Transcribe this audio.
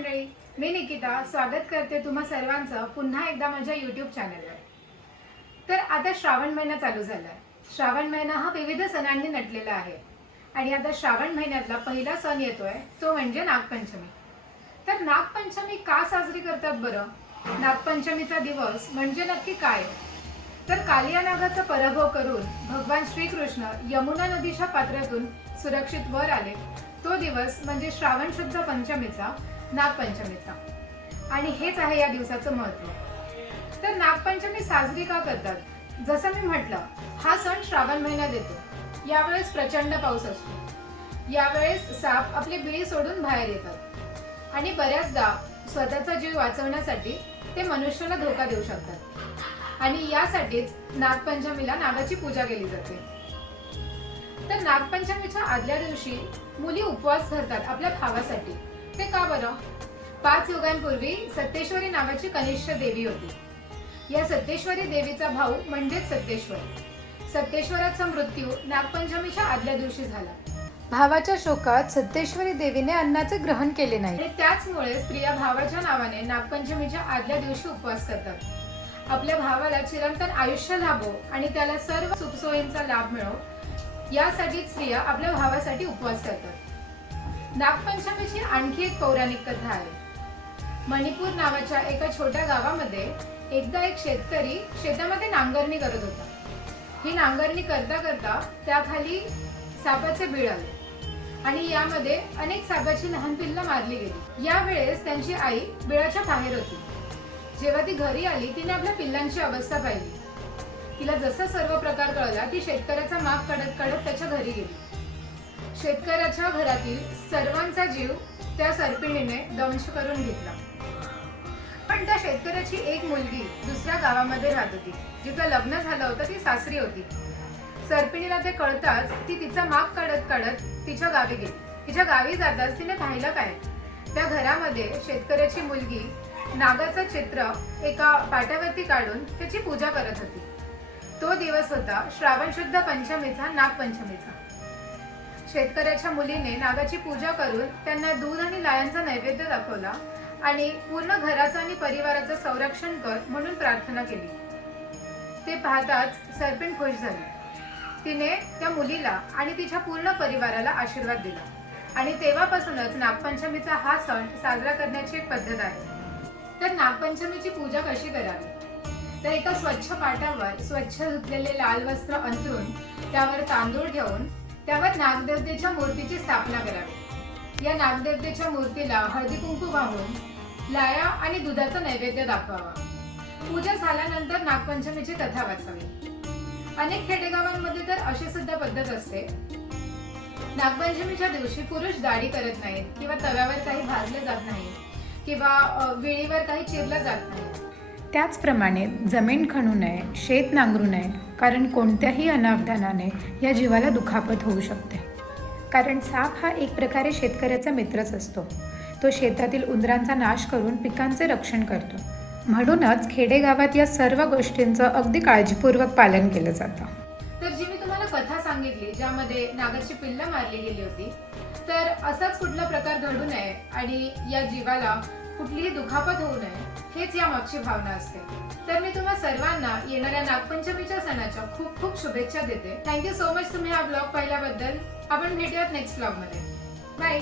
मंडळी मी निकिता स्वागत करते तुम्हा सर्वांचं पुन्हा एकदा माझ्या यूट्यूब चॅनलवर तर आता श्रावण महिना चालू झाला आहे श्रावण महिना हा विविध सणांनी नटलेला आहे. आणि आता श्रावण महिन्यातला पहिला सण येतोय तो म्हणजे नागपंचमी. तर नागपंचमी का साजरी करतात बरं? नागपंचमीचा दिवस म्हणजे नक्की काय? तर कालिया नागाचा पराभव करून भगवान श्रीकृष्ण यमुना नदीच्या पात्रातून सुरक्षित वर आले. तो दिवस म्हणजे श्रावण शुद्ध पंचमीचा नागपंचमीचा आणि हेच आहे या दिवसाचं महत्त्व. तर नागपंचमी साजरी का करतात? जसं मी म्हटलं हा सण श्रावण महिन्यात येतो. यावेळेस प्रचंड पाऊस असतो. यावेळेस साप आपली बिळी सोडून बाहेर येतात. आणि बऱ्याचदा स्वतःचा जीव वाचवण्यासाठी ते मनुष्याला धोका देऊ शकतात. आणि यासाठीच नागपंचमीला नागाची पूजा केली जाते. तर नागपंचमीच्या आदल्या दिवशी मुली उपवास धरतात आपल्या भावासाठी. ते का बरं? पाच युगांपूर्वी सत्तेश्वरी नावाची कनिष्ठ देवी होती. या सत्तेश्वरी देवीचा भाऊ म्हणजेच सत्तेश्वर सत्तेश्वराचा मृत्यू नागपंचमीच्या आदल्या दिवशी झाला. भावाच्या शोकात सत्तेश्वरी देवीने अन्नाचे ग्रहण केले नाही. आणि त्याचमुळे स्त्रिया भावाच्या नावाने नागपंचमीच्या आदल्या दिवशी उपवास करतात. आपल्या भावाला चिरंतन आयुष्य लाभो आणि त्याला सर्व सुखसोयींचा लाभ मिळो यासाठी स्त्रिया आपल्या भावासाठी उपवास करतात. नागपंचमीची आणखी एक पौराणिक कथा आहे. मणिपूर नावाच्या एका छोट्या गावामध्ये एकदा एक शेतकरी शेतामध्ये नांगरणी करत होता. ही नांगरणी करता करता त्याखाली सापाचे बिळ आले आणि यामध्ये अनेक सापाची लहान पिल्ल मारली गेली. यावेळेस त्यांची आई बिळाच्या बाहेर होती. जेव्हा ती घरी आली तिने आपल्या पिल्लांची अवस्था पाहिली. तिला जसा सर्व प्रकार कळला ती शेतकऱ्याचा माप काढत काढत त्याच्या घरी गेली. शेतकऱ्याच्या घरातील सर्वांचा जीव त्या सर्पिणीने दंश करून घेतला. पण त्या शेतकऱ्याची एक मुलगी दुसऱ्या गावामध्ये राहत होती. जिचं लग्न झालं होतं ती सासरी होती. सर्पिणीला ते कळताच ती तिचा माप काढत काढत तिच्या गावी गेली. तिच्या गावी जाताच तिने पाहिलं काय? त्या घरामध्ये शेतकऱ्याची मुलगी नागाचं चित्र एका पाट्यावरती काढून त्याची पूजा करत होती. तो दिवस होता श्रावण शुद्ध पंचमीचा नागपंचमीचा. शेतकऱ्याच्या मुलीने नागाची पूजा करून त्यांना दूध आणि लायांचा नैवेद्य दाखवला आणि पूर्ण घराचं आणि परिवाराचं संरक्षण कर म्हणून प्रार्थना केली. ते पाहताच सर्पिण खुश झाली. तिने त्या मुलीला आणि तिच्या पूर्ण परिवाराला आशीर्वाद दिला आणि तेव्हापासूनच नागपंचमीचा हा सण साजरा करण्याची एक पद्धत आहे. तर नागपंचमीची पूजा कशी करावी? तर एका स्वच्छ पाटावर स्वच्छ धुतलेले लाल वस्त्र अंतरून त्यावर तांदूळ ठेवून त्यावर नागदेवतेच्या मूर्तीची स्थापना करावी. या नागदेवतेच्या मूर्तीला हळदी कुंकू वाहून लाया आणि दुधाचा नैवेद्य दाखवावा. पूजा झाल्यानंतर नागपंचमीची कथा वाचावी. अनेक खेडेगावांमध्ये तर अशी सुद्धा पद्धत असते. नागपंचमीच्या दिवशी पुरुष दाढी करत नाहीत किंवा तव्यावर काही भाजले जात नाही किंवा विळीवर काही चिरलं जात नाही. त्याचप्रमाणे जमीन खणू नये शेत नांगरू नये कारण कोणत्याही अनावधानाने या जीवाला दुखापत होऊ शकते. कारण साप हा एक प्रकारे शेतकऱ्याचा मित्रच असतो. तो शेतातील उंदरांचा नाश करून पिकांचे रक्षण करतो. म्हणूनच खेडेगावात या सर्व गोष्टींचं अगदी काळजीपूर्वक पालन केलं जातं. तर जी मी तुम्हाला कथा सांगितली ज्यामध्ये नागाची पिल्लं मारली गेली होती तर असाच कुठला प्रकार घडू नये आणि या जीवाला कुठलीही दुखापत होऊ नये हेच या मागची भावना असते. तर मी तुम्हा सर्वांना येणाऱ्या नागपंचमीच्या सणाच्या खूप खूप शुभेच्छा देते. थँक्यू सो मच तुम्ही हा ब्लॉग पाहिल्याबद्दल. आपण भेटूयात नेक्स्ट ब्लॉगमध्ये बाय